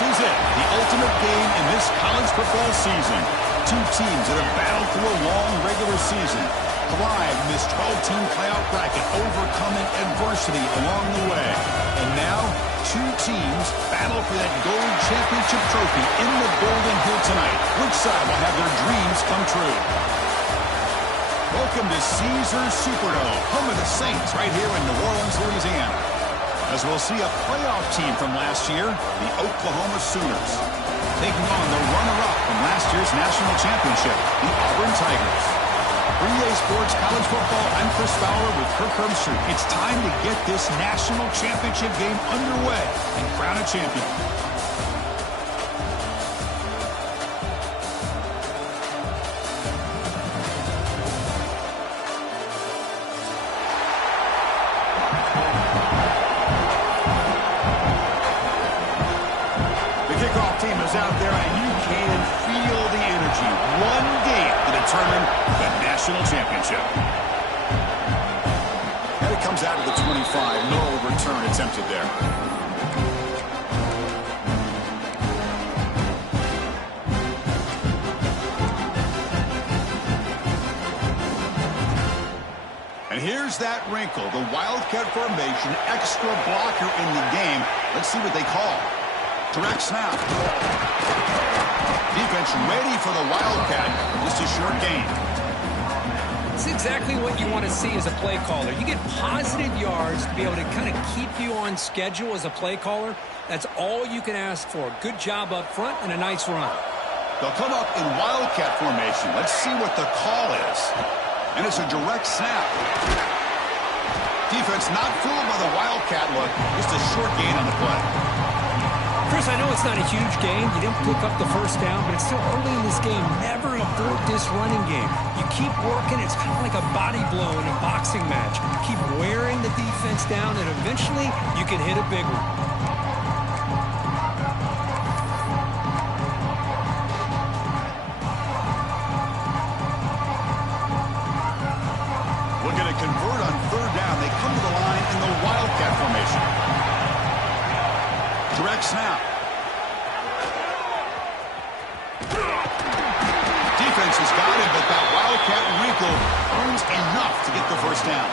is it, the ultimate game in this college football season. Two teams that have battled through a long regular season, thrived in this 12-team playoff bracket, overcoming adversity along the way. And now, two teams battle for that gold championship trophy in the building here tonight. Which side will have their dreams come true? Welcome to Caesars Superdome, home of the Saints, right here in New Orleans, Louisiana. As we'll see a playoff team from last year, the Oklahoma Sooners, taking on the runner-up from last year's national championship, the Auburn Tigers. For EA Sports College Football, I'm Chris Fowler with Kirk Herbstreit. It's time to get this national championship game underway and crown a champion. Out there, and you can feel the energy. One game to determine the national championship. And it comes out of the 25. No return attempted there. And here's that wrinkle. The Wildcat formation, extra blocker in the game. Let's see what they call. Direct snap. Defense ready for the Wildcat. Just a short gain. It's exactly what you want to see as a play caller. You get positive yards to be able to kind of keep you on schedule as a play caller. That's all you can ask for. Good job up front and a nice run. They'll come up in Wildcat formation. Let's see what the call is. And it's a direct snap. Defense not fooled by the Wildcat look. Just a short gain on the play. Chris, I know it's not a huge gain. You didn't pick up the first down, but it's still early in this game. Never abort this running game. You keep working. It's kind of like a body blow in a boxing match. Keep wearing the defense down, and eventually you can hit a big one. Looking to convert on third down. They come to the line in the Wildcat formation. Direct snap. Defense has got him, but that Wildcat wrinkle earns enough to get the first down.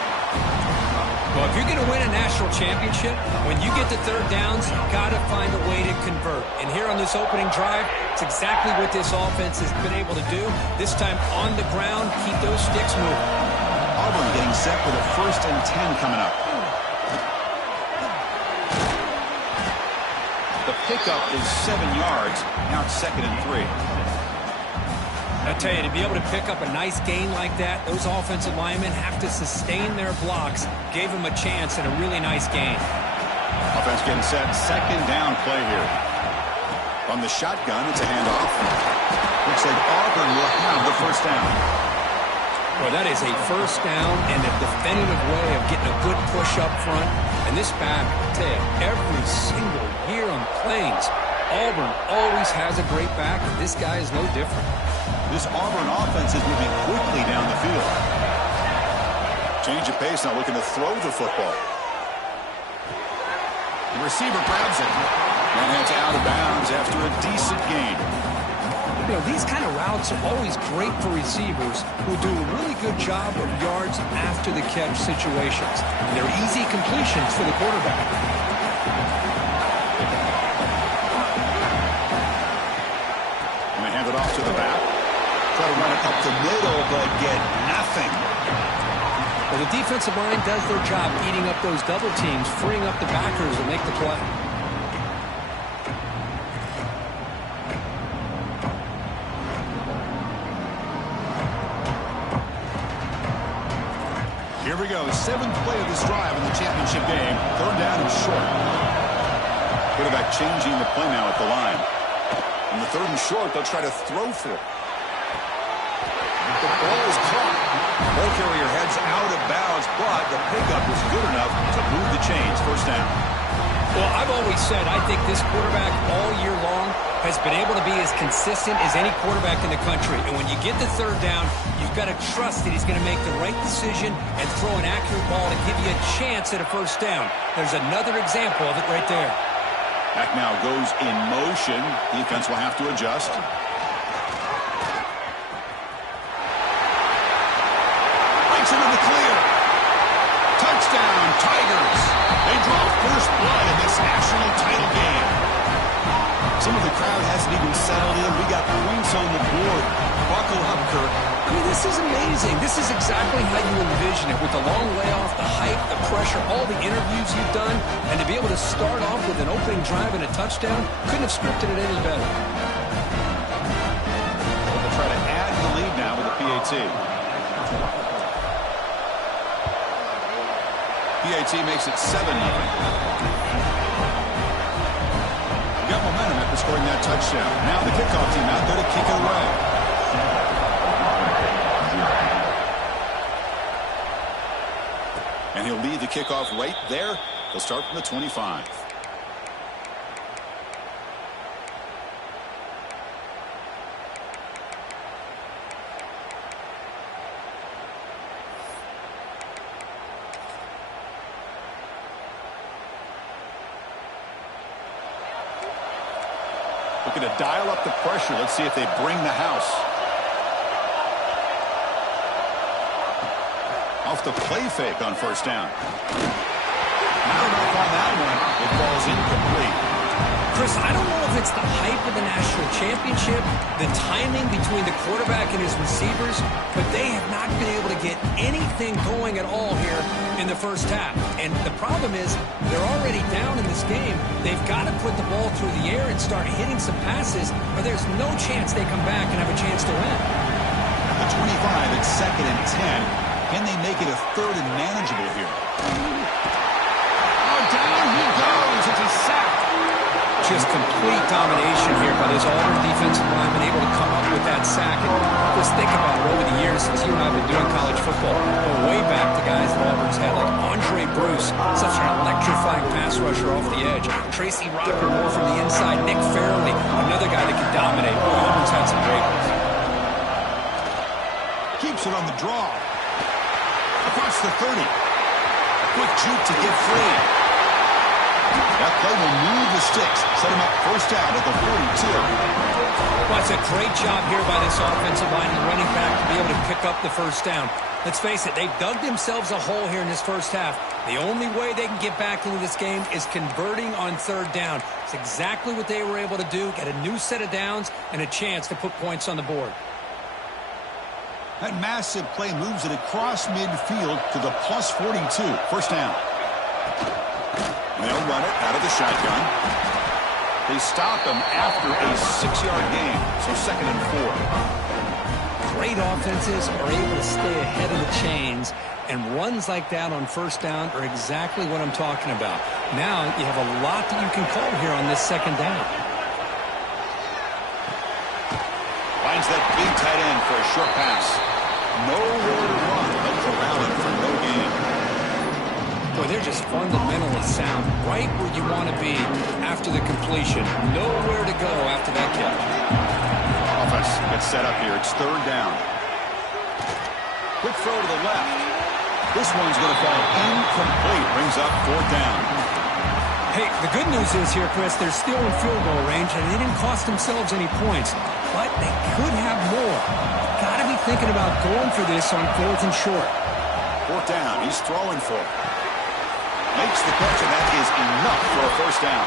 Well, if you're going to win a national championship, when you get to third downs, you've got to find a way to convert. And here on this opening drive, it's exactly what this offense has been able to do. This time on the ground, keep those sticks moving. Auburn getting set with a 1st and 10 coming up. The pickup is 7 yards. Now it's 2nd and 3. I tell you, to be able to pick up a nice gain like that, those offensive linemen have to sustain their blocks. Gave them a chance and a really nice gain. Offense getting set. 2nd down play here. On the shotgun, it's a handoff. Looks like Auburn will have the first down. Well, that is a first down and a definitive way of getting a good push up front. And this back, I tell you, every single year on the Plains, Auburn always has a great back, and this guy is no different. This Auburn offense is moving quickly down the field. Change of pace, now looking to throw the football. The receiver grabs it. And it's out of bounds after a decent gain. You know, these kind of routes are always great for receivers who do a really good job of yards after the catch situations. And they're easy completions for the quarterback. And they hand it off to the back. Try to run it up the middle, but get nothing. Well, the defensive line does their job eating up those double teams, freeing up the backers to make the play. Here we go, 7th play of this drive in the championship game. 3rd down and short. Quarterback changing the play now at the line. On the 3rd and short, they'll try to throw for it. The ball is caught. Ball carrier heads out of bounds, but the pickup was good enough to move the chains. First down. Well, I've always said I think this quarterback all year long has been able to be as consistent as any quarterback in the country. And when you get the 3rd down, you've got to trust that he's going to make the right decision and throw an accurate ball to give you a chance at a first down. There's another example of it right there. Back now goes in motion. Defense will have to adjust. Breaks into the clear. Touchdown, Tigers. They draw first blood in this national title game. Some of the crowd hasn't even settled in. We got points on the board. Buckle up, Kirk. I mean, this is amazing. This is exactly how you envision it, with the long layoff, the hype, the pressure, all the interviews you've done, and to be able to start off with an opening drive and a touchdown, couldn't have scripted it any better. They'll try to add the lead now with a PAT. PAT makes it 7-0. Got momentum after scoring that touchdown. Now the kickoff team out there to kick it away. And he'll lead the kickoff right there. He'll start from the 25. Looking to dial up the pressure. Let's see if they bring the house. Off the play fake on first down. Not enough on that one. It falls incomplete. Chris, I don't know if it's the hype of the national championship, the timing between the quarterback and his receivers, but they have not been able to get anything going at all here in the first half. And the problem is they're already down in this game. They've got to put the ball through the air and start hitting some passes, or there's no chance they come back and have a chance to win. The 25, it's 2nd and 10. Can they make it a 3rd and manageable here? Oh, down he goes. It's a sack. Just complete domination here by this Auburn defensive lineman, able to come up with that sack. And just think about it over the years since you and I have been doing college football. Go way back to guys that Auburn's had, like Andre Bruce, such an electrifying pass rusher off the edge. Tracy Rocker more from the inside. Nick Fairley, another guy that can dominate. Boy, Auburn's had some great ones. Keeps it on the draw. Across the 30. Quick juke to get free. That play will move the sticks. Set him up first down at the 42. Well, it's a great job here by this offensive line and the running back to be able to pick up the first down. Let's face it, they've dug themselves a hole here in this first half. The only way they can get back into this game is converting on 3rd down. It's exactly what they were able to do. Get a new set of downs and a chance to put points on the board. That massive play moves it across midfield to the plus 42. First down. They'll run it out of the shotgun. They stop him after a 6-yard gain, so 2nd and 4. Great offenses are able to stay ahead of the chains, and runs like that on first down are exactly what I'm talking about. Now you have a lot that you can call here on this 2nd down. Finds that big tight end for a short pass. Nowhere to run. They'll corral it for no gain. Boy, they're just fundamentally sound. Right where you want to be after the completion. Nowhere to go after that catch. Offense gets set up here. It's 3rd down. Quick throw to the left. This one's going to fall incomplete. Brings up 4th down. Hey, the good news is here, Chris, they're still in field goal range, and they didn't cost themselves any points. But they could have more. Got to be thinking about going for this on 4th and short. 4th down. He's throwing for it. Makes the catch, and that is enough for a first down.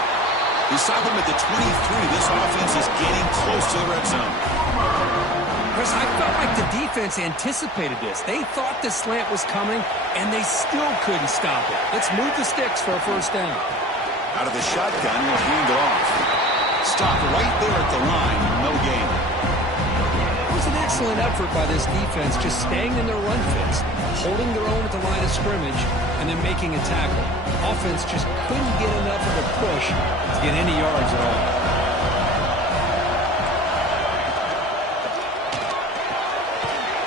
He stopped him at the 23. This offense is getting close to the red zone. Chris, I felt like the defense anticipated this. They thought the slant was coming, and they still couldn't stop it. Let's move the sticks for a first down. Out of the shotgun, he'll hand it off. Stop right there at the line. No gain. It was an excellent effort by this defense, just staying in their run fits, holding their own at the line of scrimmage, and then making a tackle. Offense just couldn't get enough of a push to get any yards at all.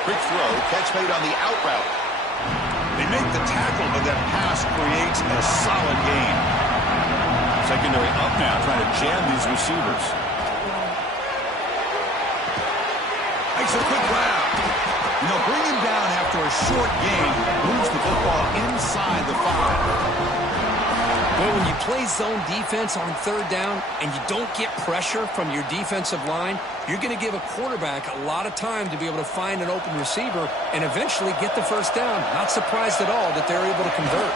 Quick throw, catch made on the out route. They make the tackle, but that pass creates a solid gain. Secondary up now, trying to jam these receivers. Makes a quick route. And they'll bring him down after a short gain. Moves the football inside the 5. Well, when you play zone defense on third down and you don't get pressure from your defensive line, you're going to give a quarterback a lot of time to be able to find an open receiver and eventually get the first down. Not surprised at all that they're able to convert.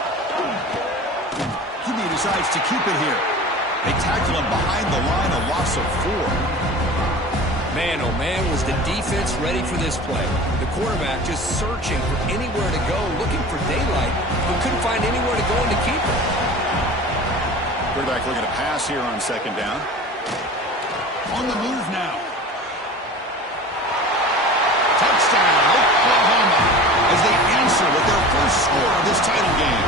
He decides to keep it here. They tackle him behind the line, a loss of 4. Man, oh man, was the defense ready for this play. The quarterback just searching for anywhere to go, looking for daylight, but couldn't find anywhere to go in to keep it. Quarterback looking to pass here on second down. On the move now. Touchdown, Oklahoma, as they answer with their first score of this title game.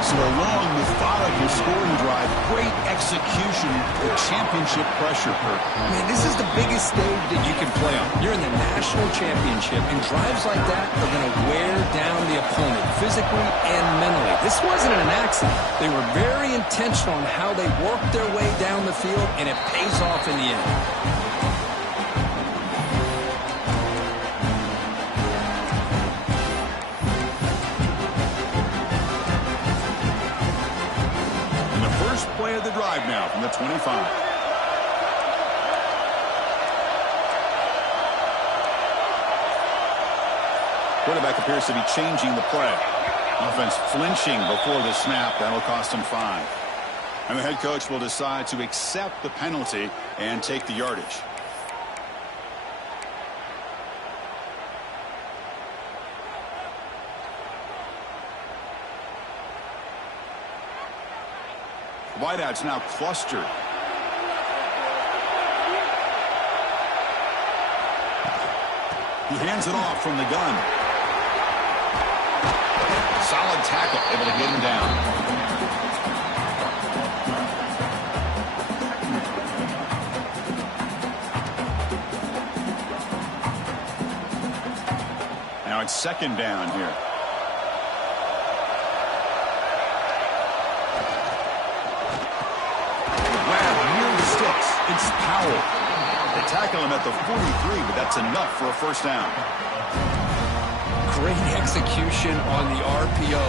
So a long, methodical scoring drive, great execution for championship pressure. Man, this is the biggest stage that you can play on. You're in the national championship, and drives like that are going to wear down the opponent physically and mentally. This wasn't an accident. They were very intentional on how they worked their way down the field, and it pays off in the end. Play of the drive now from the 25. Quarterback appears to be changing the play. Offense flinching before the snap. That'll cost him 5. And the head coach will decide to accept the penalty and take the yardage. Wideouts now clustered. He hands it off from the gun. Solid tackle, able to get him down. Now it's second down here. It's Powell. They tackle him at the 43, but that's enough for a first down. Great execution on the RPO.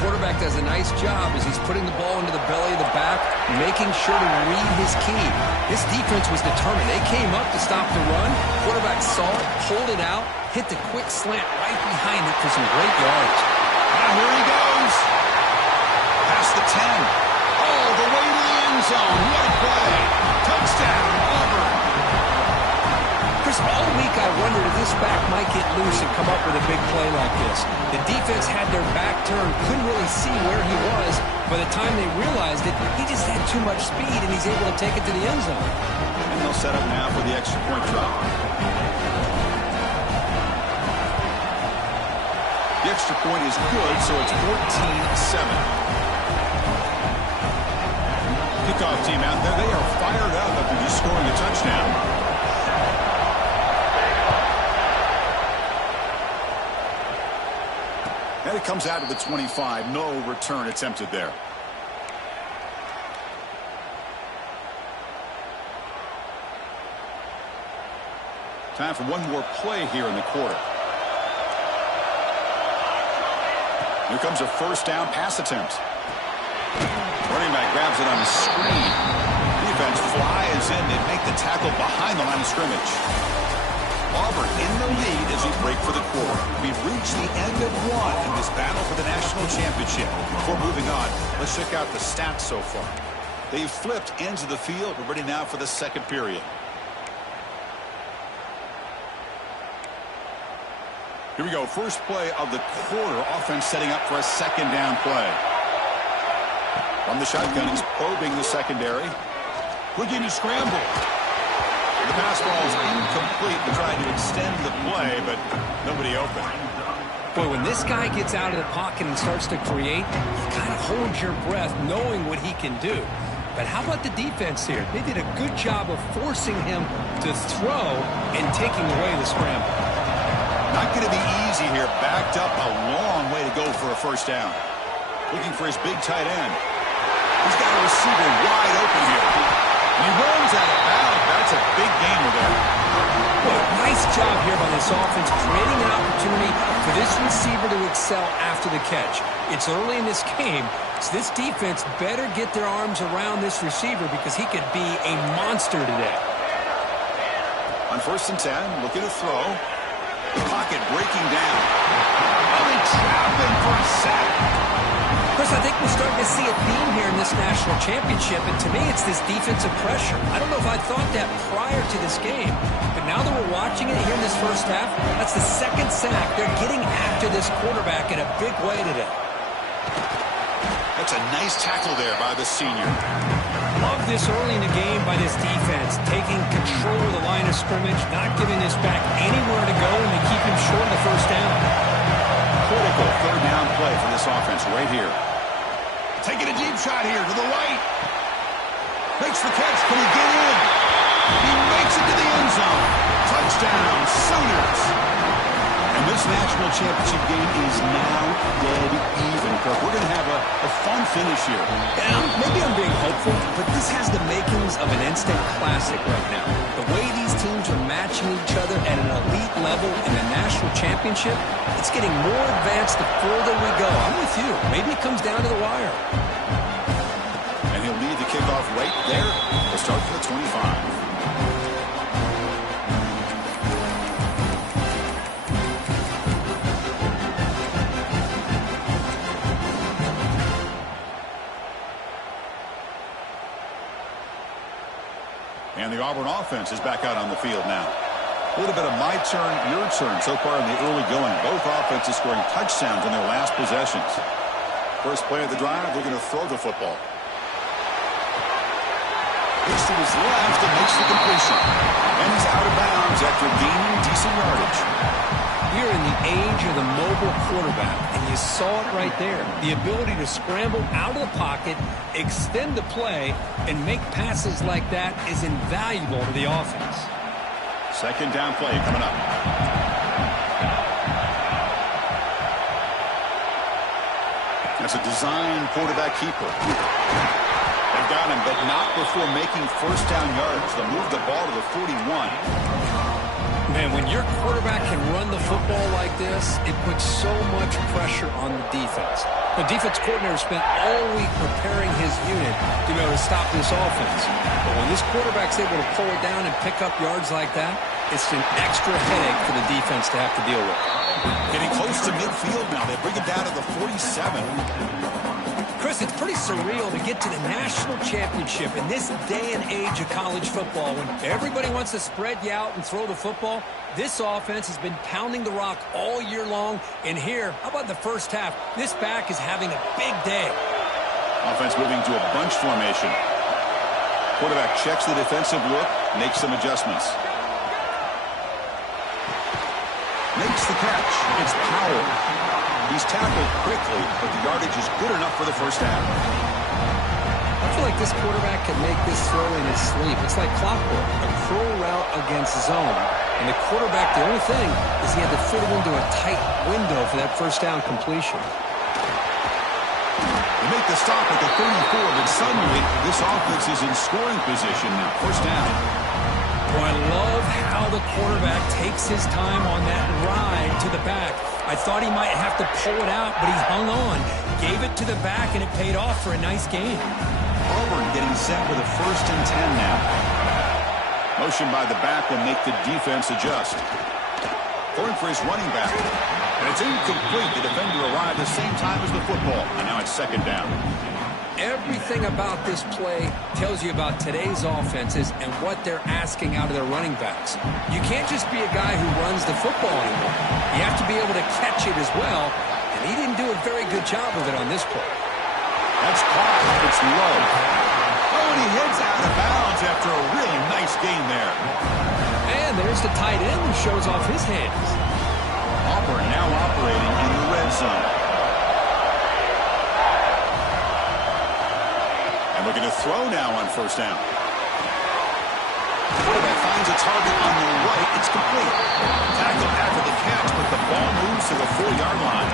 Quarterback does a nice job as he's putting the ball into the belly of the back, making sure to read his key. This defense was determined. They came up to stop the run. Quarterback saw it, pulled it out, hit the quick slant right behind it for some great yards. Now here he goes. Past the 10. All the way to the end zone. What a play. Touchdown, Auburn. Chris, all week I wondered if this back might get loose and come up with a big play like this. The defense had their back turned, couldn't really see where he was. By the time they realized it, he just had too much speed, and he's able to take it to the end zone. And they'll set up now for the extra point drop. The extra point is good, so it's 14-7. Kickoff team out there, they are fired up after just scoring a touchdown. And it comes out of the 25. No return attempted there. Time for one more play here in the quarter. Here comes a first down pass attempt. Running back grabs it on the screen. Defense flies in. They make the tackle behind the line of scrimmage. Auburn in the lead as we break for the quarter. We've reached the end of one in this battle for the national championship. Before moving on, let's check out the stats so far. They've flipped ends of the field. We're ready now for the second period. Here we go. First play of the quarter. Offense setting up for a second down play. From the shotgun, he's probing the secondary. Looking to scramble. The pass ball is incomplete. They're trying to extend the play, but nobody open. Boy, when this guy gets out of the pocket and starts to create, you kind of hold your breath knowing what he can do. But how about the defense here? They did a good job of forcing him to throw and taking away the scramble. Not going to be easy here. Backed up a long way to go for a first down. Looking for his big tight end. He's got a receiver wide open here. And he runs out of bounds. That's a big gainer there. Well, nice job here by this offense, creating an opportunity for this receiver to excel after the catch. It's early in this game, so this defense better get their arms around this receiver because he could be a monster today. On 1st and 10, looking to throw. The pocket breaking down. Oh, they trap him for a sack. Chris, I think we're starting to see a theme here in this national championship, and to me it's this defensive pressure. I don't know if I thought that prior to this game, but now that we're watching it here in this first half, that's the second sack. They're getting after this quarterback in a big way today. That's a nice tackle there by the senior. Love this early in the game by this defense, taking control of the line of scrimmage, not giving this back anywhere to go, and they keep him short of the first down. Critical 3rd down play for this offense right here. Taking a deep shot here to the right. Makes the catch. Can he get in? He makes it to the end zone. Touchdown, Sooners. And this national championship game is now dead even, Kirk. We're going to have a fun finish here. Yeah, maybe I'm being hopeful, but this has the makings of an instant classic right now. The way these teams are matching each other at an elite level in the national championship, it's getting more advanced the further we go. I'm with you. Maybe it comes down to the wire. And he'll lead the kickoff right there. We'll start from the 25. And the Auburn offense is back out on the field now. A little bit of my turn, your turn so far in the early going. Both offenses scoring touchdowns in their last possessions. First play of the drive, they're going to throw the football. Looks to his left and makes the completion. And he's out of bounds after gaining decent yardage. We're in the age of the mobile quarterback, and you saw it right there. The ability to scramble out of the pocket, extend the play, and make passes like that is invaluable to the offense. 2nd down play coming up. That's a design quarterback keeper. They've got him, but not before making 1st down yards. They'll move the ball to the 41. Man, when your quarterback can run the football like this, it puts so much pressure on the defense. The defense coordinator spent all week preparing his unit to be able to stop this offense. But when this quarterback's able to pull it down and pick up yards like that, it's an extra headache for the defense to have to deal with. Getting close to midfield now. They bring it down to the 47. Chris, it's pretty surreal to get to the national championship in this day and age of college football when everybody wants to spread you out and throw the football. This offense has been pounding the rock all year long. And here, how about the first half? This back is having a big day. Offense moving to a bunch formation. Quarterback checks the defensive look, makes some adjustments. Makes the catch. It's Powell. He's tackled quickly, but the yardage is good enough for the first half. I feel like this quarterback can make this throw in his sleep. It's like clockwork, a curl route against zone. And the quarterback, the only thing is he had to fit it into a tight window for that first down completion. They make the stop at the 34, but suddenly this offense is in scoring position now. First down. Boy, I love how the quarterback takes his time on that ride to the back. I thought he might have to pull it out, but he hung on, gave it to the back, and it paid off for a nice gain. Auburn getting set with a 1st and 10 now. Motion by the back will make the defense adjust. Going for his running back. And it's incomplete. The defender arrived at the same time as the football. And now it's 2nd down. Everything about this play tells you about today's offenses and what they're asking out of their running backs. You can't just be a guy who runs the football anymore. You have to be able to catch it as well, and he didn't do a very good job of it on this play. That's caught. It's low. Oh, and he heads out of bounds after a really nice gain there. And there's the tight end who shows off his hands. Auburn now operating in the red zone. And we're going to throw now on 1st down. Quarterback finds a target on the right. It's complete. Tackled after the catch, but the ball moves to the 4-yard line.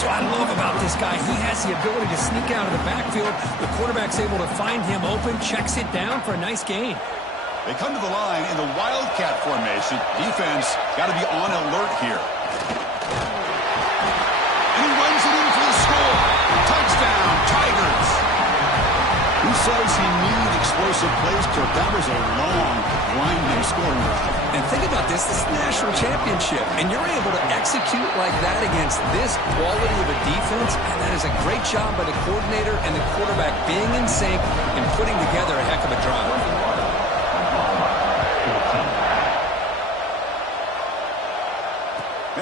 That's what I love about this guy. He has the ability to sneak out of the backfield. The quarterback's able to find him open, checks it down for a nice gain. They come to the line in the Wildcat formation. Defense got to be on alert here. And he runs it in for the score. Touchdown, Tigers. Who says he needed explosive plays? Kirk, that was a long, winding scoring drive. And think about this. This is the national championship. And you're able to execute like that against this quality of a defense. And that is a great job by the coordinator and the quarterback being in sync and putting together a heck of a drive.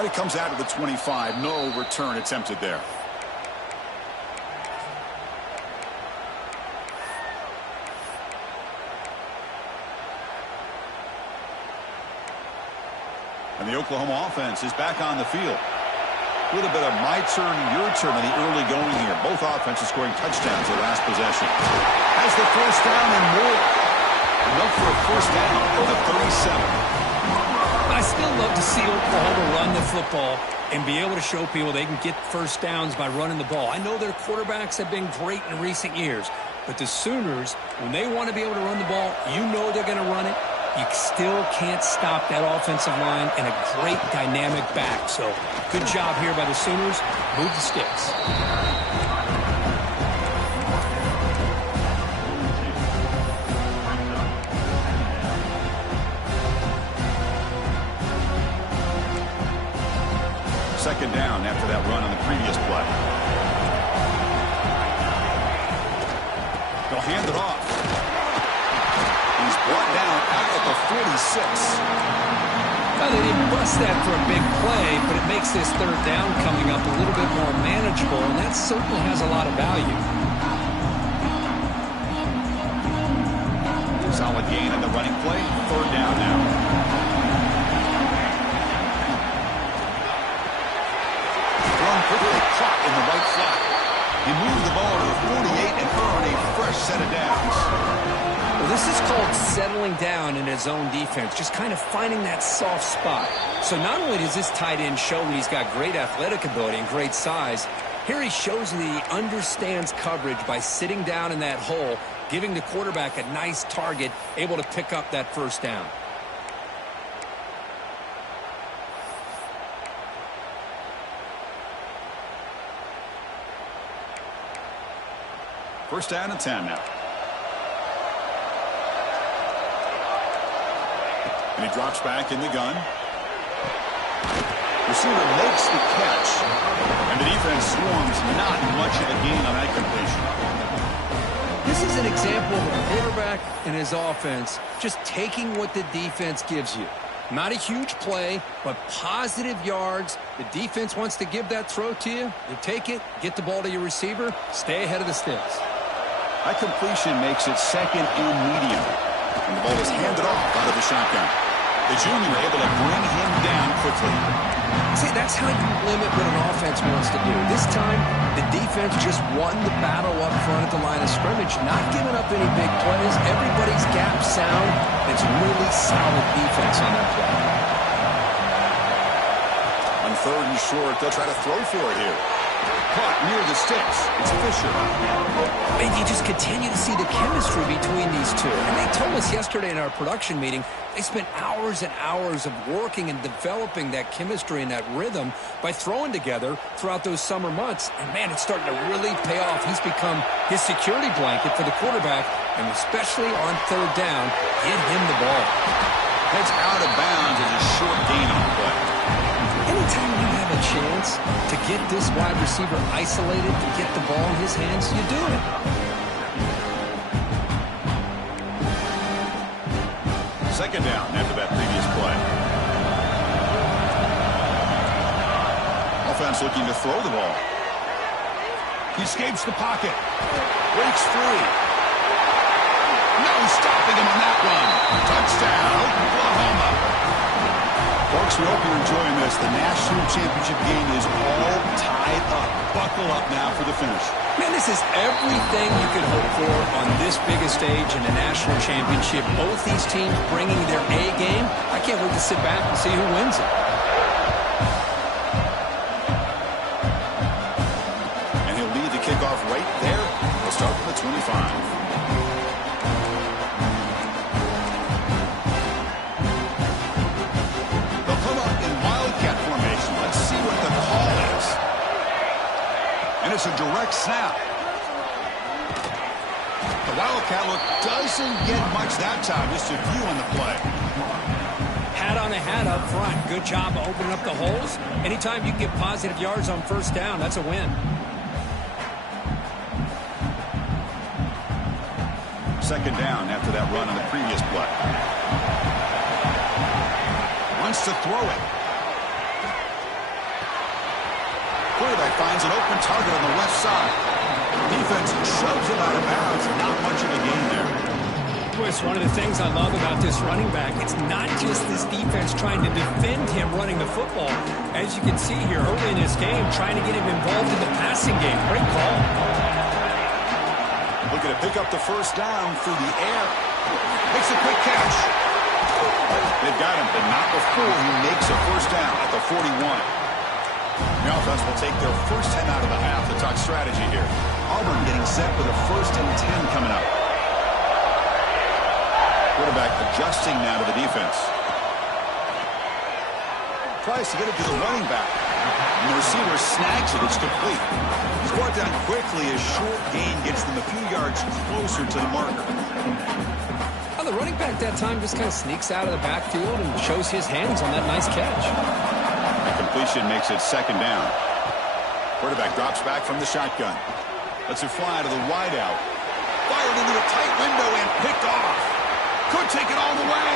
And it comes out of the 25. No return attempted there. And the Oklahoma offense is back on the field. A little bit of my turn, your turn in the early going here. Both offenses scoring touchdowns their last possession. Has the first down and more. Enough for a first down at the 37. I still love to see Oklahoma run the football and be able to show people they can get first downs by running the ball. I know their quarterbacks have been great in recent years, but the Sooners, when they want to be able to run the ball, you know they're going to run it. You still can't stop that offensive line and a great dynamic back. So good job here by the Sooners. Move the sticks. Second down after that run on the previous play. They'll hand it off. He's brought down out at the 46. Well, they didn't bust that for a big play, but it makes this third down coming up a little bit more manageable, and that certainly has a lot of value. Solid gain in the running play. Third down now. Quickly caught in the right flat. He moved the ball to the 48 and earned a fresh set of downs. Well, this is called settling down in his own defense, just kind of finding that soft spot. So not only does this tight end show that he's got great athletic ability and great size, here he shows that he understands coverage by sitting down in that hole, giving the quarterback a nice target, able to pick up that first down. First down and 10 now. And he drops back in the gun. Receiver makes the catch. And the defense swarms not much of a gain on that completion. This is an example of a quarterback and his offense just taking what the defense gives you. Not a huge play, but positive yards. The defense wants to give that throw to you. You take it, get the ball to your receiver, stay ahead of the sticks. That completion makes it second and medium. And the ball is handed off out of the shotgun. The junior able to bring him down quickly. See, that's how you limit what an offense wants to do. This time, the defense just won the battle up front at the line of scrimmage, not giving up any big plays. Everybody's gap sound. It's really solid defense on that play. On third and short, they'll try to throw for it here. Caught near the sticks. It's Fisher. And you just continue to see the chemistry between these two. And they told us yesterday in our production meeting, they spent hours and hours of working and developing that chemistry and that rhythm by throwing together throughout those summer months. And, man, it's starting to really pay off. He's become his security blanket for the quarterback, and especially on third down, get him the ball. Heads out of bounds as a short gain on the play. Anytime you have a chance to get this wide receiver isolated, to get the ball in his hands, you do it. Second down after that previous play. Offense looking to throw the ball. He escapes the pocket. Breaks free. No stopping him on that one. Touchdown, Oklahoma. Folks, we hope you're enjoying this. The national championship game is all tied up. Buckle up now for the finish. Man, this is everything you could hope for on this biggest stage in the national championship. Both these teams bringing their A game. I can't wait to sit back and see who wins it. start from the 25. They'll come up in wildcat formation. Let's see what the call is. And it's a direct snap. The wildcat look doesn't get much that time. Just a few on the play. Hat on a hat up front. Good job of opening up the holes. Anytime you can get positive yards on first down, that's a win. Second down after that run on the previous play. Wants to throw it. Quarterback finds an open target on the left side. Defense shoves it out of bounds. Not much of a gain there. It's one of the things I love about this running back. It's not just this defense trying to defend him running the football. As you can see here early in this game, trying to get him involved in the passing game. Great call. Looking to pick up the first down through the air. Makes a quick catch. They've got him, but not before he makes a first down at the 41. The offense will take their first 10 out of the half. The talk strategy here. Auburn getting set with a 1st and 10 coming up. Quarterback adjusting now to the defense. Tries to get it to the running back. And the receiver snags it. It's complete. He's brought down quickly. A short gain gets them a few yards closer to the marker. Well, the running back that time just kind of sneaks out of the backfield and shows his hands on that nice catch. The completion makes it second down. Quarterback drops back from the shotgun. Lets it fly to the wideout. Fired into a tight window and picked off. Could take it all the way.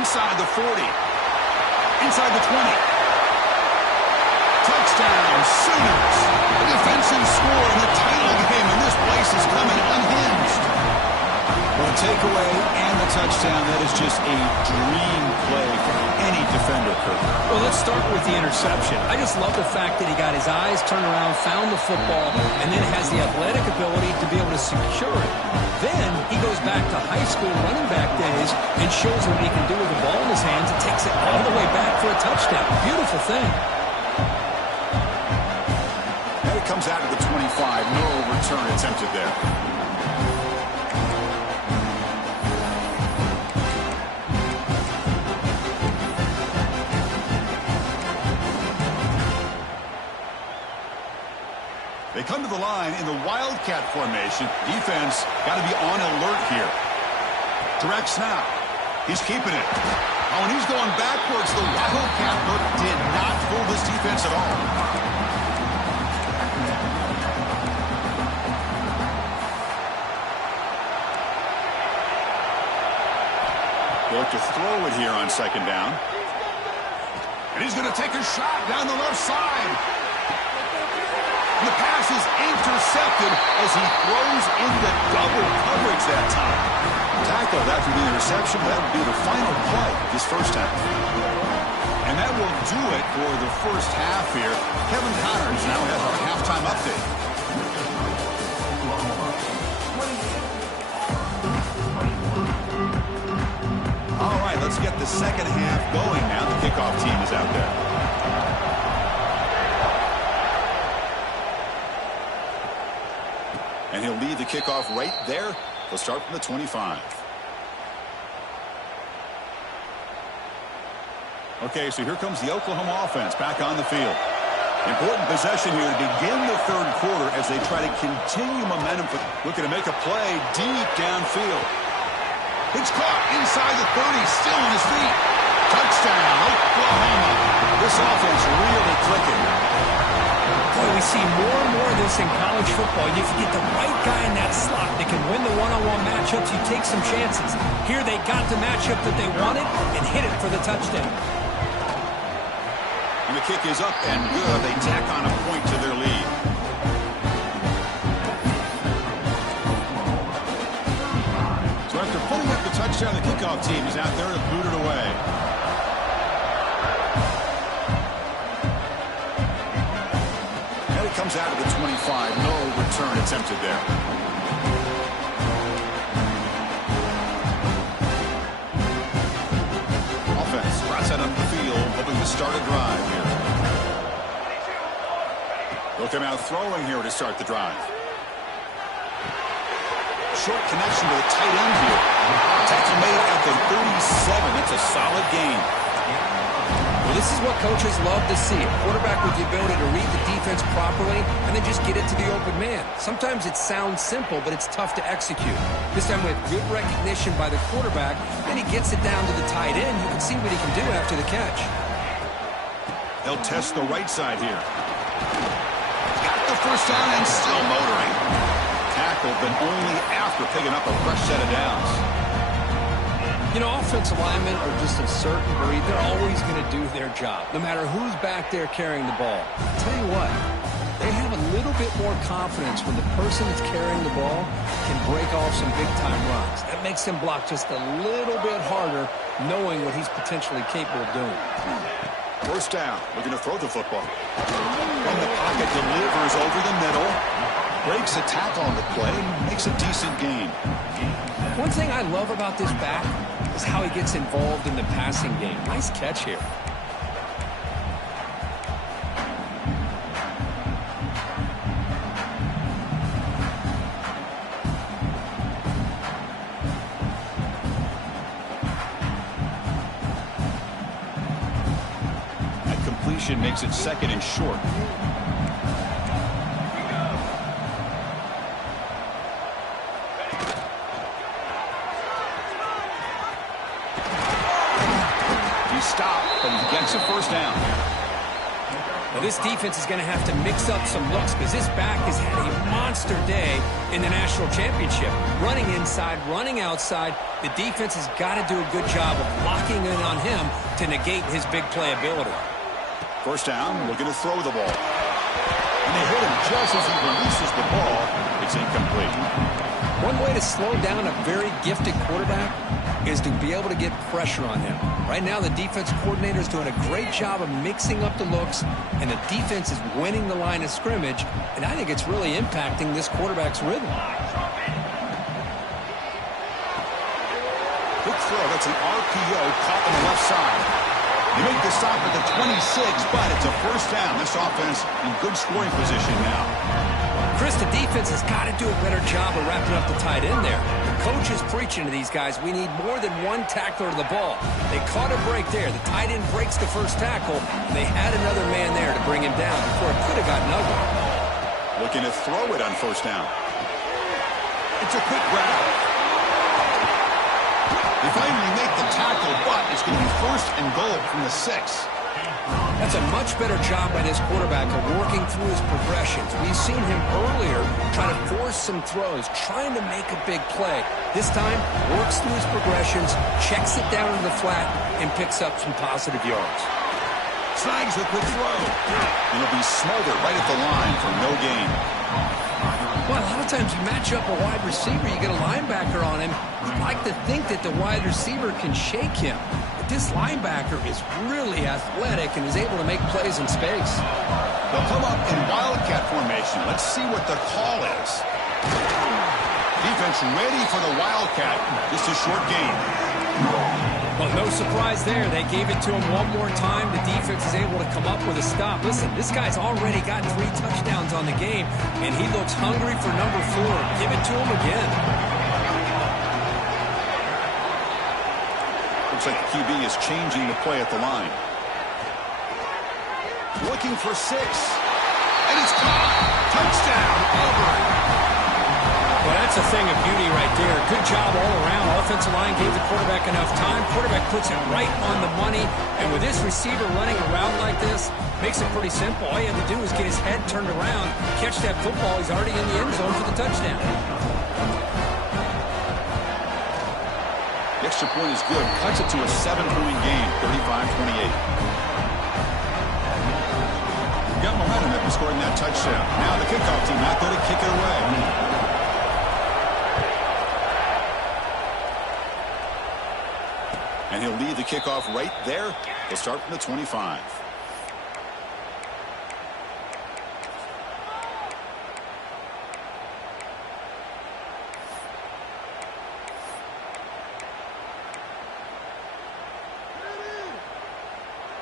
Inside the 40. Inside the 20. Touchdown, Sooners. A defensive score in the title game, and this place is coming unhinged. Well, the takeaway and the touchdown, that is just a dream play for any defender, Kirk. Well, let's start with the interception. I just love the fact that he got his eyes turned around, found the football, and then has the athletic ability to be able to secure it. Then he goes back to high school running back days and shows what he can do with the ball in his hands and takes it all the way back for a touchdown. Beautiful thing. And it comes out of the 25. No return attempted there. They come to the line in the wildcat formation. Defense got to be on alert here. Direct snap. He's keeping it. Oh, and he's going backwards. The wildcat look did not fool this defense at all. Look to throw it here on second down. And he's going to take a shot down the left side. And the pass is intercepted as he throws into double coverage that time. Tackled after the interception. That would be the final play this first half. And that will do it for the first half here. Kevin Connors now has our halftime update. All right, let's get the second half going now. The kickoff team is out there. And he'll lead the kickoff right there. He'll start from the 25. Okay, so here comes the Oklahoma offense back on the field. Important possession here to begin the third quarter as they try to continue momentum. Looking to make a play deep downfield. It's caught inside the 30, still on his feet. Touchdown, Oklahoma. This offense really clicking. Boy, we see more and more of this in college football. If you get the right guy in that slot that can win the one-on-one matchups, you take some chances. Here they got the matchup that they wanted and hit it for the touchdown. And the kick is up and good. They tack on a point to their lead. So after putting up the touchdown, the kickoff team is out there to boot it away. Comes out of the 25. No return attempted there. Offense routes out on the field, hoping to start a drive here. They'll come out throwing here to start the drive. Short connection to the tight end here. Tackle made at the 37. That's a solid gain. Well, this is what coaches love to see. A quarterback with the ability to read the defense properly and then just get it to the open man. Sometimes it sounds simple, but it's tough to execute. This time with good recognition by the quarterback, then he gets it down to the tight end. You can see what he can do after the catch. They'll test the right side here. Got the first down and still motoring. Tackled, but only after picking up a fresh set of downs. You know, offensive linemen are just a certain breed. They're always going to do their job, no matter who's back there carrying the ball. I'll tell you what, they have a little bit more confidence when the person that's carrying the ball can break off some big-time runs. That makes them block just a little bit harder, knowing what he's potentially capable of doing. First down, looking to throw the football. From the pocket, delivers over the middle. Breaks a tackle on the play, makes a decent gain. One thing I love about this back is how he gets involved in the passing game. Nice catch here. That completion makes it second and short. But he gets a first down. Now this defense is going to have to mix up some looks because this back has had a monster day in the national championship. Running inside, running outside. The defense has got to do a good job of locking in on him to negate his big play ability. First down, looking to throw the ball. And they hit him just as he releases the ball. It's incomplete. One way to slow down a very gifted quarterback is to be able to get pressure on him. Right now, the defense coordinator is doing a great job of mixing up the looks, and the defense is winning the line of scrimmage, and I think it's really impacting this quarterback's rhythm. Quick throw, that's an RPO caught on the left side. They make the stop at the 26, but it's a first down. This offense in good scoring position now. Chris, the defense has got to do a better job of wrapping up the tight end there. The coach is preaching to these guys, we need more than one tackler to the ball. They caught a break there. The tight end breaks the first tackle, and they had another man there to bring him down before it could have gotten ugly. Looking to throw it on first down. It's a quick grab. They finally make the tackle, but it's going to be first and goal from the 6. That's a much better job by this quarterback of working through his progressions. We've seen him earlier try to force some throws, trying to make a big play. This time, works through his progressions, checks it down to the flat, and picks up some positive yards. Snags a quick throw. And it'll be smothered right at the line for no gain. Well, a lot of times you match up a wide receiver, you get a linebacker on him. You'd like to think that the wide receiver can shake him. But this linebacker is really athletic and is able to make plays in space. They'll come up in wildcat formation. Let's see what the call is. Defense ready for the wildcat. Just a short gain. Well, no surprise there. They gave it to him one more time. The defense is able to come up with a stop. Listen, this guy's already got 3 touchdowns on the game, and he looks hungry for number 4. Give it to him again. Looks like the QB is changing the play at the line. Looking for 6. And it's caught. Touchdown, Auburn. Well, that's a thing of beauty right there. Good job all around. Offensive line gave the quarterback enough time. Quarterback puts it right on the money. And with this receiver running around like this, makes it pretty simple. All you have to do is get his head turned around, catch that football. He's already in the end zone for the touchdown. The extra point is good. Cuts it to a 7-point game, 35-28. Got momentum after scoring that touchdown. Now the kickoff team out there to kick it away. And he'll lead the kickoff right there. He'll start from the 25.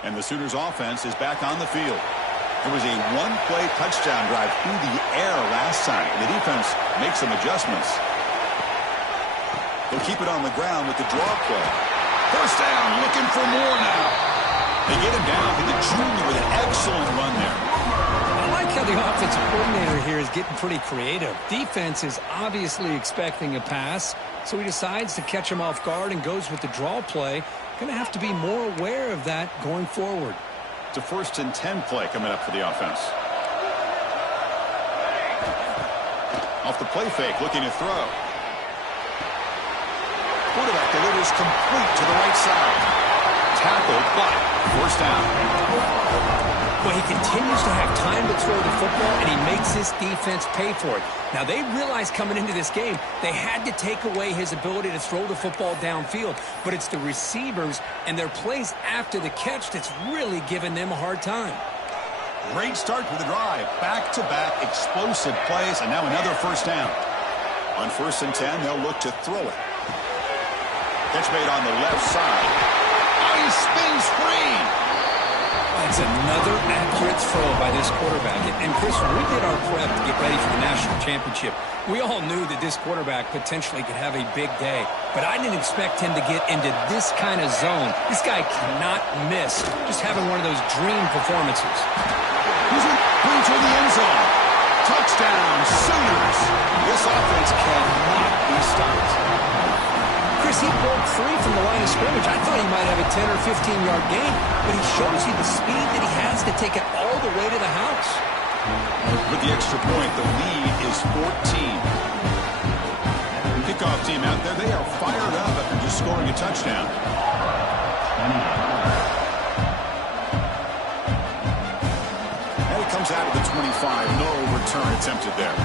And the Sooners offense is back on the field. It was a one-play touchdown drive through the air last time. The defense makes some adjustments. They'll keep it on the ground with the draw play. First down, looking for more now. They get him down to the junior with an excellent run there. I like how the offensive coordinator here is getting pretty creative. Defense is obviously expecting a pass, so he decides to catch him off guard and goes with the draw play. Going to have to be more aware of that going forward. It's a 1st and 10 play coming up for the offense. Off the play fake, looking to throw. Quarterback delivers complete to the right side. Tackled, but first down. Well, he continues to have time to throw the football, and he makes his defense pay for it. Now, they realized coming into this game they had to take away his ability to throw the football downfield, but it's the receivers and their plays after the catch that's really giving them a hard time. Great start to the drive. Back-to-back explosive plays, and now another first down. On 1st and 10, they'll look to throw it. Catch made on the left side. Oh, he spins free. That's another accurate throw by this quarterback. And Chris, when we did our prep to get ready for the national championship, we all knew that this quarterback potentially could have a big day. But I didn't expect him to get into this kind of zone. This guy cannot miss. Just having one of those dream performances. He's into the end zone. Touchdown, Sooners. This offense cannot be stopped. Chris, he broke free from the line of scrimmage. I thought he might have a 10 or 15-yard gain, but he shows you the speed that he has to take it all the way to the house. With the extra point, the lead is 14. Kickoff team out there, they are fired up after just scoring a touchdown. And it comes out of the 25. No return attempted there.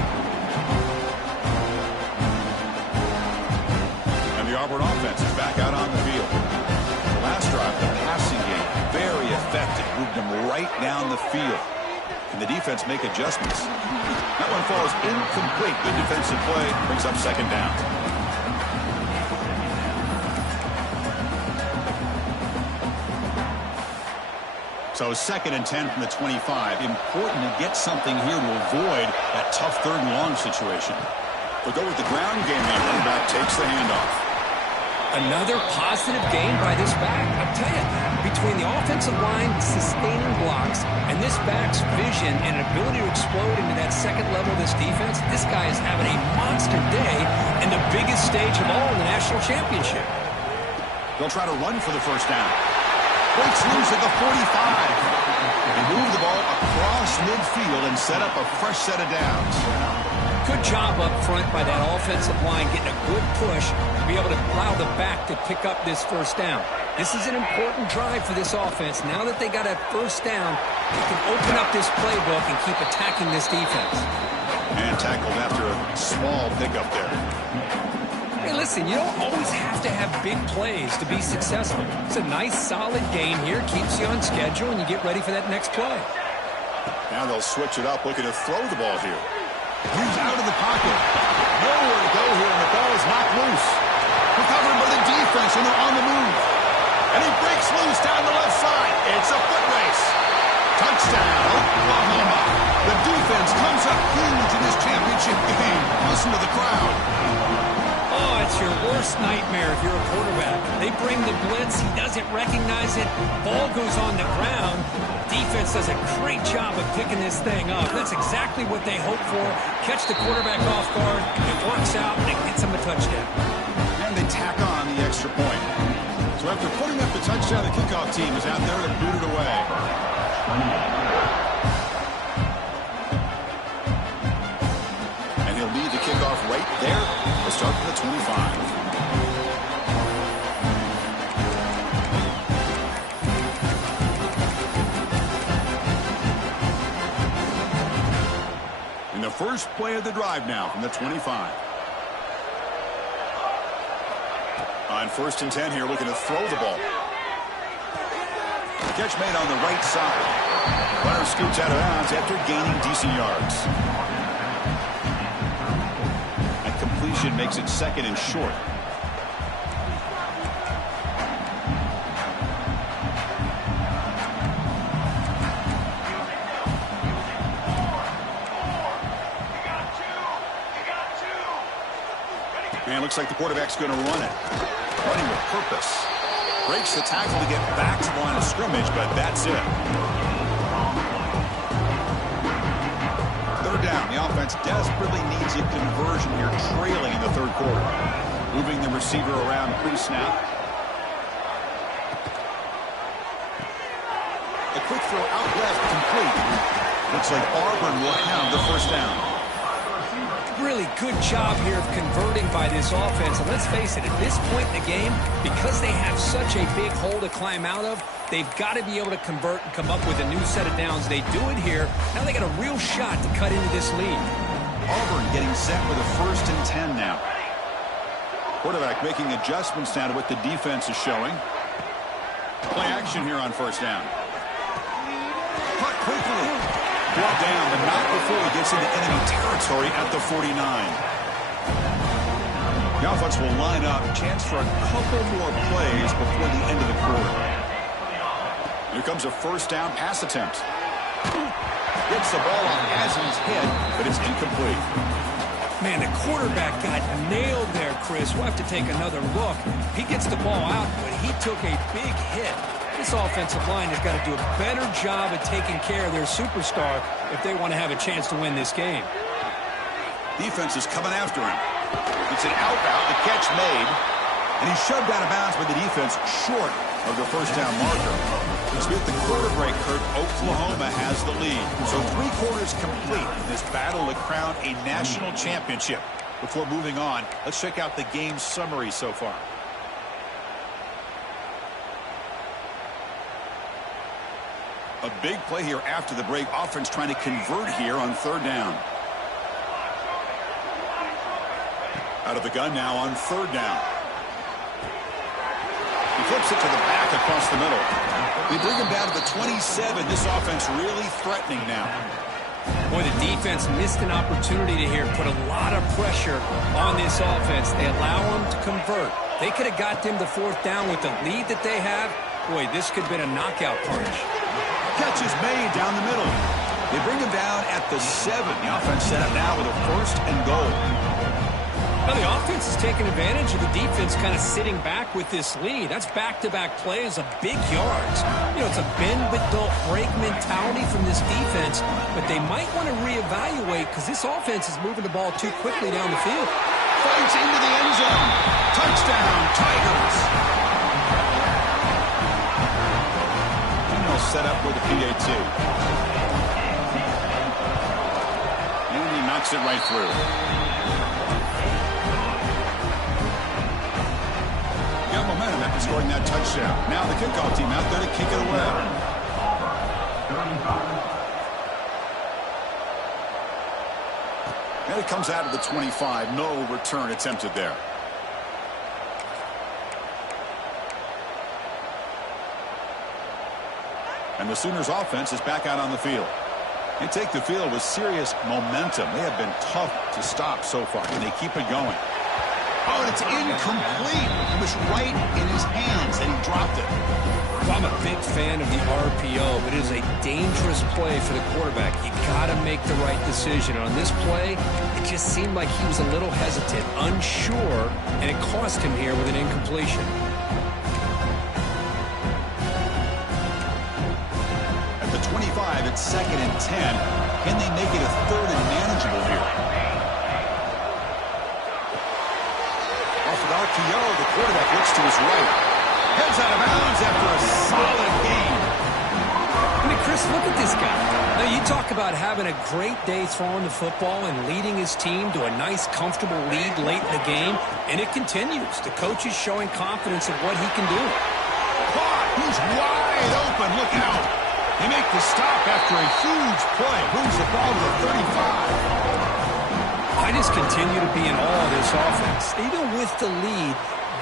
The Auburn offense is back out on the field. The last drive, the passing game, very effective. Moved them right down the field. Can the defense make adjustments? That one falls incomplete. Good defensive play. Brings up 2nd down. So 2nd and 10 from the 25. Important to get something here to avoid that tough 3rd and long situation. They'll go with the ground game now. Running back takes the handoff. Another positive game by this back. I'll tell you, between the offensive line sustaining blocks and this back's vision and ability to explode into that 2nd level of this defense, this guy is having a monster day in the biggest stage of all in the national championship. They'll try to run for the first down. Breaks loose at the 45. They move the ball across midfield and set up a fresh set of downs. Good job up front by that offensive line, getting a good push to be able to allow the back to pick up this first down. This is an important drive for this offense. Now that they got a first down, they can open up this playbook and keep attacking this defense. And tackled after a small pickup there. Hey, listen, you don't always have to have big plays to be successful. It's a nice, solid game here. Keeps you on schedule, and you get ready for that next play. Now they'll switch it up, looking to throw the ball here. He's out of the pocket. Nowhere to go here, and the ball is knocked loose. Recovered by the defense, and they're on the move. And he breaks loose down the left side. It's a foot race. Touchdown, Oklahoma. The defense comes up huge in this championship game. Listen to the crowd. Oh, it's your worst nightmare if you're a quarterback. They bring the blitz. He doesn't recognize it. Ball goes on the ground. Defense does a great job of picking this thing up. That's exactly what they hope for. Catch the quarterback off guard. It works out, and it gets him a touchdown. And they tack on the extra point. So after putting up the touchdown, the kickoff team is out there to boot it away. And he'll lead the kickoff right there. We'll start from the 25. The first play of the drive now from the 25. On 1st and 10 here, looking to throw the ball. The catch made on the right side. Runner scoots out of bounds after gaining decent yards. That completion makes it 2nd and short. And it looks like the quarterback's going to run it. Running with purpose. Breaks the tackle to get back to the line of scrimmage, but that's it. Third down. The offense desperately needs a conversion here, trailing in the third quarter. Moving the receiver around pre-snap. A quick throw out left, complete. Looks like Auburn will have the first down. Really good job here of converting by this offense. And let's face it, at this point in the game, because they have such a big hole to climb out of, they've got to be able to convert and come up with a new set of downs. They do it here. Now they got a real shot to cut into this lead. Auburn getting set with a 1st and 10 now. Quarterback making adjustments now to what the defense is showing. Play action here on first down. Cut quickly. Brought down, but not before he gets into enemy territory at the 49. The offense will line up. Chance for a couple more plays before the end of the quarter. Here comes a first down pass attempt. Gets the ball off as he's hit, but it's incomplete. Man, the quarterback got nailed there, Chris. We'll have to take another look. He gets the ball out, but he took a big hit. This offensive line has got to do a better job at taking care of their superstar if they want to have a chance to win this game. Defense is coming after him. It's an out-route, the catch made, and he's shoved out of bounds by the defense short of the first down marker. With the quarter break, Kurt, Oklahoma has the lead. So 3 quarters complete in this battle to crown a national championship. Before moving on, let's check out the game summary so far. A big play here after the break. Offense trying to convert here on third down. Out of the gun now on third down. He flips it to the back across the middle. They bring him down to the 27. This offense really threatening now. Boy, the defense missed an opportunity to here put a lot of pressure on this offense. They allow them to convert. They could have got them to fourth down with the lead that they have. Boy, this could have been a knockout punch. Catch is made down the middle. They bring him down at the 7. The offense set up now with a 1st and goal. Now the offense is taking advantage of the defense kind of sitting back with this lead. That's back-to-back plays of big yards. You know, it's a bend-but-don't-break mentality from this defense, but they might want to reevaluate because this offense is moving the ball too quickly down the field. Fights into the end zone. Touchdown, Tigers. Set up with the PAT. And he knocks it right through. Got momentum after scoring that touchdown. Now the kickoff team out there to kick it away. And it comes out of the 25. No return attempted there. And the Sooners offense is back out on the field. They take the field with serious momentum. They have been tough to stop so far, and they keep it going. Oh, and it's incomplete. It was right in his hands, and he dropped it. Well, I'm a big fan of the RPO, but it is a dangerous play for the quarterback. You got to make the right decision. On this play, it just seemed like he was a little hesitant, unsure, and it cost him here with an incompletion. At the 25, it's 2nd and 10. Can they make it a 3rd and manageable here? Off an RPO, the quarterback looks to his right. Heads out of bounds after a solid game. I mean, Chris, look at this guy. Now, you talk about having a great day throwing the football and leading his team to a nice, comfortable lead late in the game, and it continues. The coach is showing confidence of what he can do. Caught. He's wide open. Look out. They make the stop after a huge play. Moves the ball to the 35. I just continue to be in awe of this offense. Even with the lead,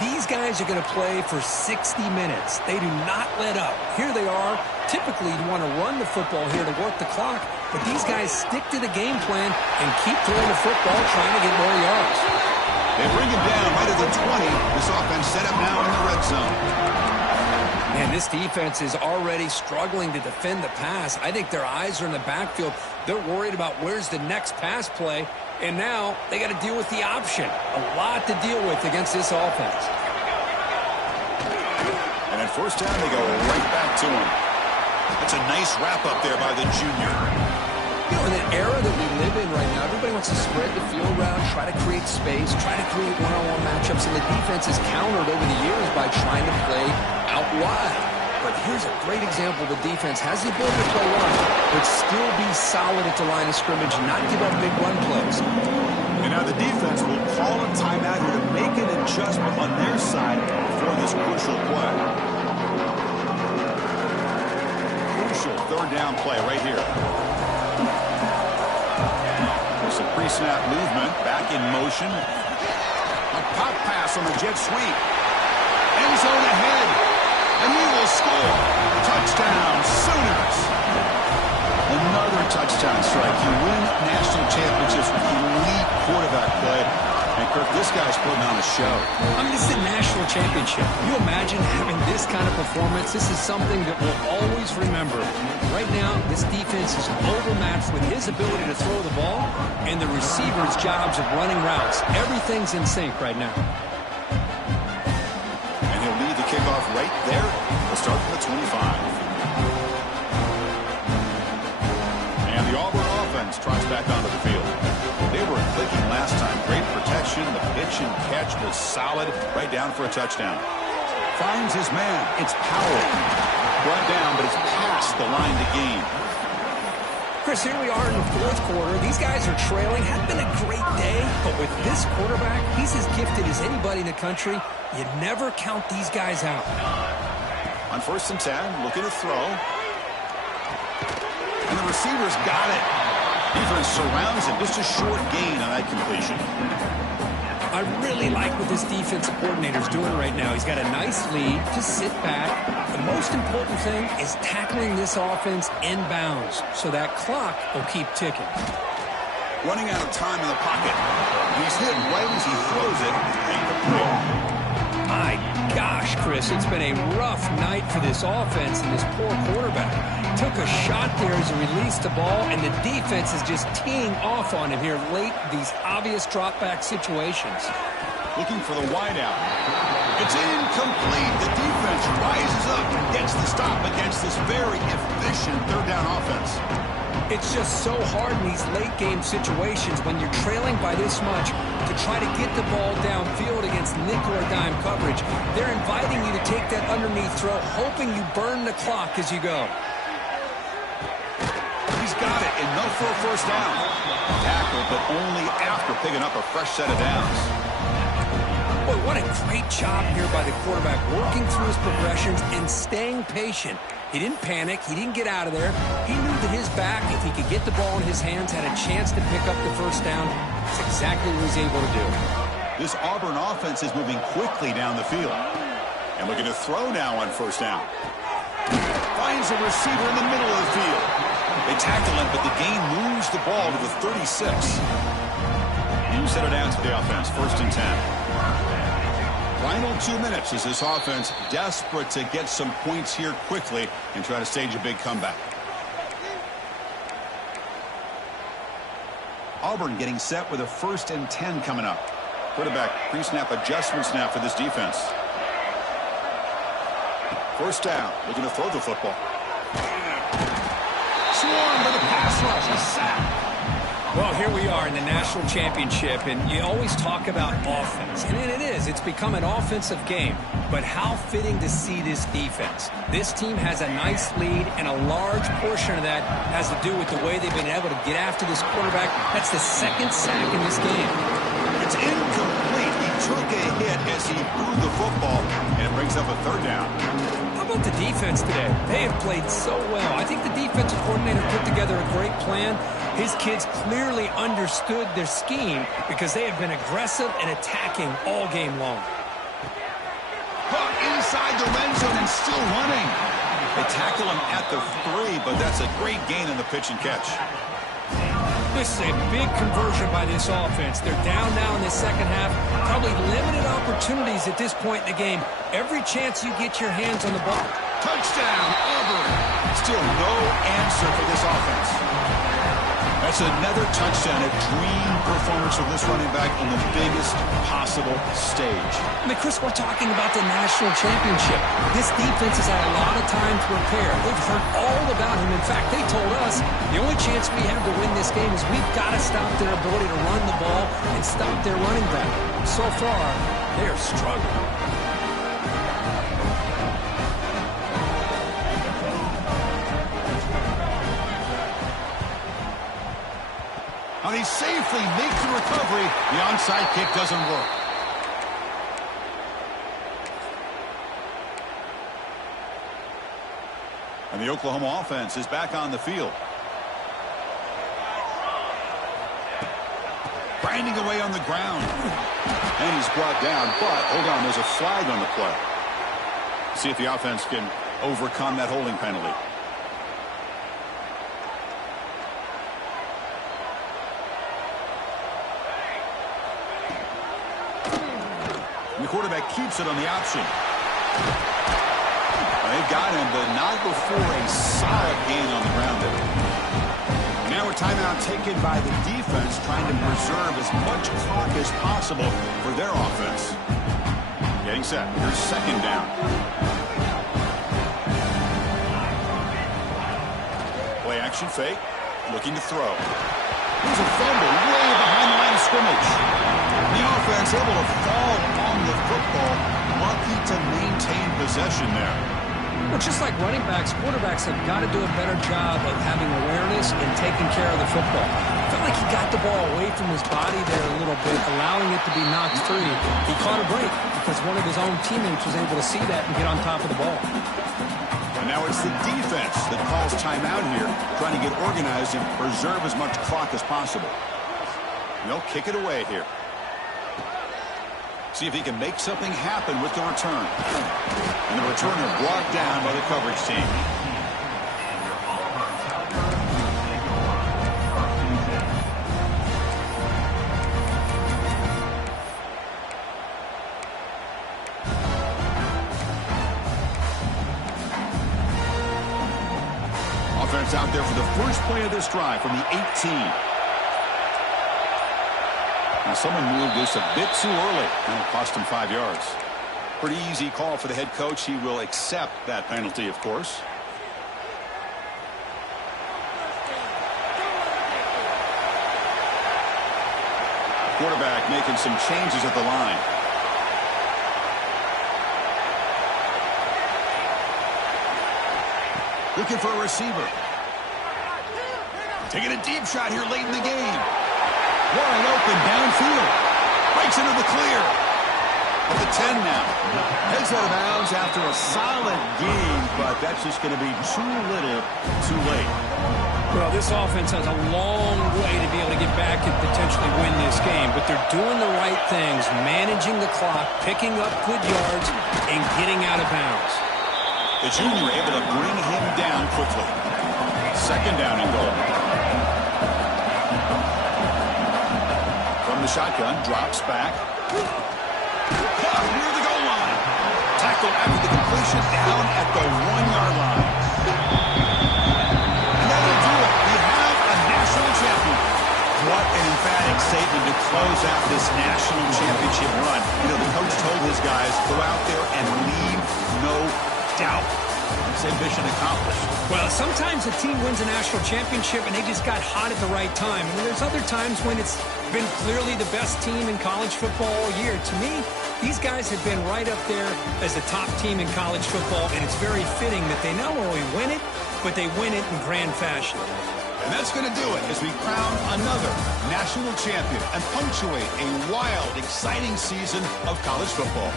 these guys are going to play for 60 minutes. They do not let up. Here they are. Typically, you want to run the football here to work the clock, but these guys stick to the game plan and keep throwing the football, trying to get more yards. They bring him down right at the 20. This offense set up now in the red zone. And this defense is already struggling to defend the pass. I think their eyes are in the backfield. They're worried about where's the next pass play. And now they got to deal with the option. A lot to deal with against this offense. And at first down, they go right back to him. That's a nice wrap up there by the junior. You know, in the era that we live in right now, everybody wants to spread the field around, try to create space, try to create one-on-one matchups, and the defense has countered over the years by trying to play out wide. But here's a great example. The defense has the ability to play wide, but still be solid at the line of scrimmage, not give up big run plays. And now the defense will call a timeout here to make an adjustment on their side for this crucial play. Crucial third down play right here. There's a pre-snap movement, back in motion. A pop pass on the jet sweep. End zone ahead. And he will score. Touchdown, Sooners. Another touchdown strike. You win national championships with elite quarterback play. And, Kirk, this guy's putting on a show. I mean, this is a national championship. Can you imagine having this kind of performance? This is something that we'll always remember. Right now, this defense is overmatched with his ability to throw the ball and the receiver's jobs of running routes. Everything's in sync right now. Kickoff right there. We'll start from the 25. And the Auburn offense tries back onto the field. They were clicking last time. Great protection. The pitch and catch was solid. Right down for a touchdown. Finds his man. It's Powell. Brought down, but it's past the line to gain. Chris, here we are in the fourth quarter. These guys are trailing. Hadn't been a great day, but with this quarterback, he's as gifted as anybody in the country. You never count these guys out. On 1st and 10, looking to throw. And the receiver's got it. Defense surrounds him. Just a short gain on that completion. I really like what this defensive coordinator's doing right now. He's got a nice lead. Just sit back. The most important thing is tackling this offense inbounds so that clock will keep ticking. Running out of time in the pocket. He's hit right as he throws it. Incomplete. My gosh, Chris, it's been a rough night for this offense and this poor quarterback. Took a shot there as he released the ball, and the defense is just teeing off on him here late, these obvious drop-back situations. Looking for the wideout. It's incomplete. The defense rises up and gets the stop against this very efficient third down offense. It's just so hard in these late-game situations when you're trailing by this much to try to get the ball downfield against nickel or dime coverage. They're inviting you to take that underneath throw, hoping you burn the clock as you go. He's got it, enough for a first down. Tackle, but only after picking up a fresh set of downs. Boy, what a great job here by the quarterback, working through his progressions and staying patient. He didn't panic. He didn't get out of there. He knew that his back, if he could get the ball in his hands, had a chance to pick up the first down. That's exactly what he was able to do. This Auburn offense is moving quickly down the field. And looking to throw now on first down. Finds a receiver in the middle of the field. They tackle him, but the gain moves the ball to the 36. New set of downs for the offense, 1st and 10. Final 2 minutes as this offense desperate to get some points here quickly and try to stage a big comeback. Auburn getting set with a 1st and 10 coming up. Quarterback pre-snap adjustment snap for this defense. First down, looking to throw the football. Swarmed by the pass rush, a sack. Well, here we are in the national championship, and you always talk about offense. And it is. It's become an offensive game. But how fitting to see this defense. This team has a nice lead, and a large portion of that has to do with the way they've been able to get after this quarterback. That's the 2nd sack in this game. It's incomplete. He took a hit as he threw the football, and it brings up a 3rd down. How about the defense today? They have played so well. I think the defensive coordinator put together a great plan. His kids clearly understood their scheme because they have been aggressive and attacking all game long. Caught inside the red zone and still running. They tackle him at the 3, but that's a great gain in the pitch and catch. This is a big conversion by this offense. They're down now in the second half. Probably limited opportunities at this point in the game. Every chance you get your hands on the ball. Touchdown, Auburn. Still no answer for this offense. That's another touchdown, a dream performance of this running back on the biggest possible stage. I mean, Chris, we're talking about the national championship. This defense has had a lot of time to prepare. They've heard all about him. In fact, they told us the only chance we have to win this game is we've got to stop their ability to run the ball and stop their running back. So far, they are struggling. Now he safely makes the recovery. The onside kick doesn't work. And the Oklahoma offense is back on the field. Grinding away on the ground. And he's brought down, but hold on, there's a flag on the play. See if the offense can overcome that holding penalty. And the quarterback keeps it on the option. They've got him, but not before a solid gain on the ground there. And now a timeout taken by the defense, trying to preserve as much clock as possible for their offense. Getting set. Here's second down. Play action fake. Looking to throw. Here's a fumble way behind the line of scrimmage. The offense able to fall on the football. Lucky to maintain possession there. Well, just like running backs, quarterbacks have got to do a better job of having awareness and taking care of the football. I felt like he got the ball away from his body there a little bit, allowing it to be knocked free. He caught a break because one of his own teammates was able to see that and get on top of the ball. And now it's the defense that calls timeout here, trying to get organized and preserve as much clock as possible. They'll kick it away here. See if he can make something happen with the return. And the returner brought down by the coverage team. Offense out there for the first play of this drive from the 18. Now someone moved this a bit too early, and it cost him 5 yards. Pretty easy call for the head coach. He will accept that penalty, of course. Quarterback making some changes at the line. Looking for a receiver. Taking a deep shot here late in the game. Wide open downfield. Breaks into the clear. At the 10 now. Heads out of bounds after a solid game, but that's just going to be too little, too late. Well, this offense has a long way to be able to get back and potentially win this game, but they're doing the right things, managing the clock, picking up good yards, and getting out of bounds. The junior able to bring him down quickly. Second down and goal. From the shotgun, drops back. Caught near the goal line. Tackle after the completion down at the 1-yard line. And that'll do it. We have a national champion. What an emphatic statement to close out this national championship run. You know, the coach told his guys, go out there and leave no doubt. Same mission accomplished. Well, sometimes a team wins a national championship and they just got hot at the right time. And there's other times when it's been clearly the best team in college football all year. To me, these guys have been right up there as the top team in college football, and it's very fitting that they not only win it, but they win it in grand fashion. And that's going to do it as we crown another national champion and punctuate a wild, exciting season of college football.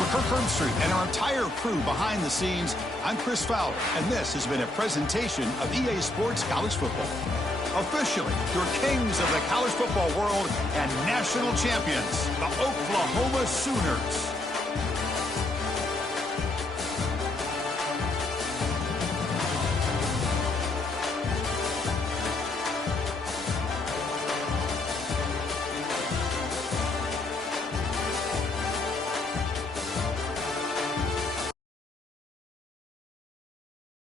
For Kirk Herbstreit and our entire crew behind the scenes, I'm Chris Fowler, and this has been a presentation of EA Sports College Football. Officially, your kings of the college football world and national champions, the Oklahoma Sooners.